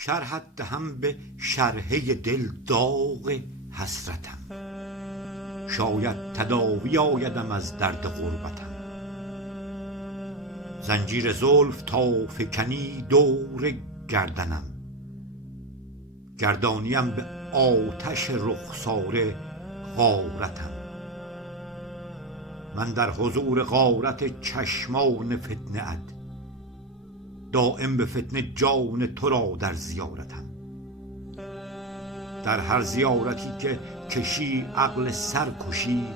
شرحت دهم به شرحه دل داغ حسرتم، شاید تداوی آیدم از درد غربتم. زنجیر زلف تا فکنی دور گردنم، گردانیم به آتش رخسار غارتم. من در حضور غارت چشمان فتنه ات، دایم به فتنه جان تو را در زیارتم. در هر زیارتی که کشی عقل سر کشی،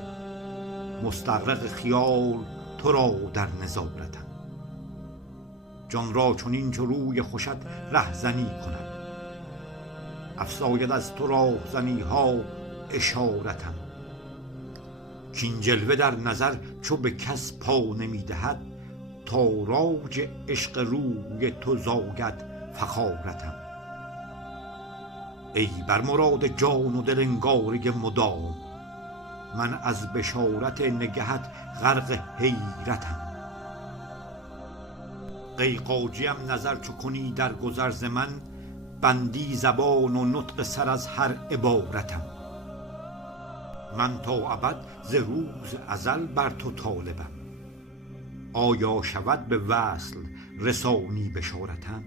مستغرق خیال تو را در نظارتم. جان را چنین چو روی خوشت رهزنی کند، افزاید از تو راهزنی ها اشارتم. کین جلوه در نظر چو به کس پا نمی دهد، تاراج عشق روی تو زاید فخارتم. ای بر مراد جان و دل انگاره مدام، من از بشارت نگهت غرق حیرتم. قیقاجیم نظر چو کنی در گذر ز من، بندی زبان و نطق سر از هر عبارتم. من تا ابد ز روز ازل بر تو طالبم، آیا شود به وصل رسانی بشارتم؟